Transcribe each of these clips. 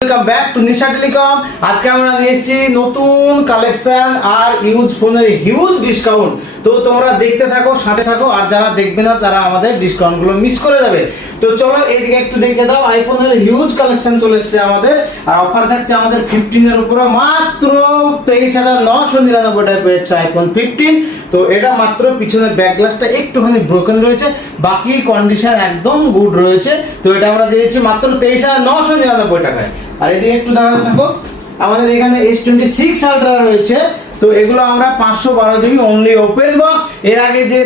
Welcome back to Nisha telecom. আজকে আমরা নিয়ে এসেছি নতুন কালেকশন আর ইউজ ফোনের হিউজ ডিসকাউন্ট। তো তোমরা দেখতে থাকো, সাথে থাকো, আর যারা দেখবে না তারা আমাদের ডিসকাউন্ট গুলো মিস করে যাবে। তো চলো এইদিকে একটু দেখে দাও। আইফোনের হিউজ কালেকশন চলে এসেছে আমাদের, আর অফার থাকছে আমাদের 15 এর উপরে মাত্র 23,999 টাকায় পেয়েছে আইফোন 15। তো এটা মাত্র পিছনের ব্যাক গ্লাসটা একটুখানি ব্রোকেন রয়েছে, বাকি কন্ডিশন একদম গুড রয়েছে। তো এটা আমরা দিয়েছি মাত্র 23,999 টাকায়। আর এদিকে একটু দাঁড়াতে থাকো, আমাদের এখানে S26 আলট্রা রয়েছে। তো এগুলো আমরা 512 জিবি অনলি ওপেন বক্স। এর আগে যে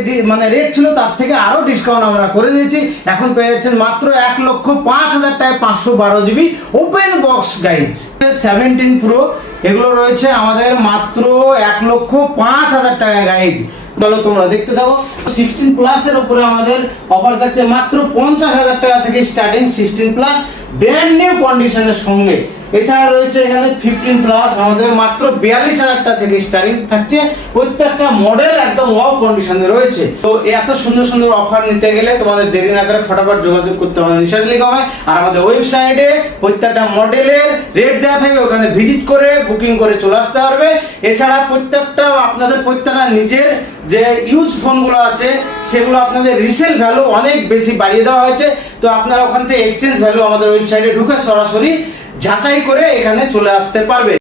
রেট ছিল তার থেকে আরো ডিসকাউন্ট আমরা করে দিয়েছি। এখন পেয়ে যাচ্ছেন মাত্র 1,05,000 টাকায় 512 GB open box guys. 17 pro এগুলো রয়েছে আমাদের মাত্র 1,05,000 টাকা গাইজ। চলো তোমরা দেখতে থাকো। 16 প্লাস এর উপরে আমাদের অফার থাকছে মাত্র 50,000 টাকা থেকে স্টার্টিং 16 প্লাস ব্র্যান্ড নিউ কন্ডিশনের সঙ্গে। এছাড়া রয়েছে এখানে 15 প্লাস আমাদের মাত্র 42,000 টাকা থেকে স্টার্টিং থাকছে। প্রত্যেকটা মডেল একদম ওয়াও কন্ডিশনে রয়েছে। তো এত সুন্দর সুন্দর অফার নিতে গেলে তোমাদের দেরি না করে ফটাফট যোগাযোগ করতে হবে নিশা টেলিকমে। আর আমাদের ওয়েবসাইটে প্রত্যেকটা মডেলের রেট দেওয়া থাকবে, ওখানে ভিজিট করে বুকিং করে চলে আসতে পারবে। এছাড়া প্রত্যেকটা নিজের যে ইউজ ফোনগুলো আছে সেগুলো আপনাদের রিসেল ভ্যালু অনেক বেশি বাড়িয়ে দেওয়া হয়েছে। তো আপনারা ওখান থেকে এক্সচেঞ্জ ভ্যালু আমাদের ওয়েবসাইটে ঢুকে সরাসরি যাচাই করে এখানে চলে আসতে পারবে।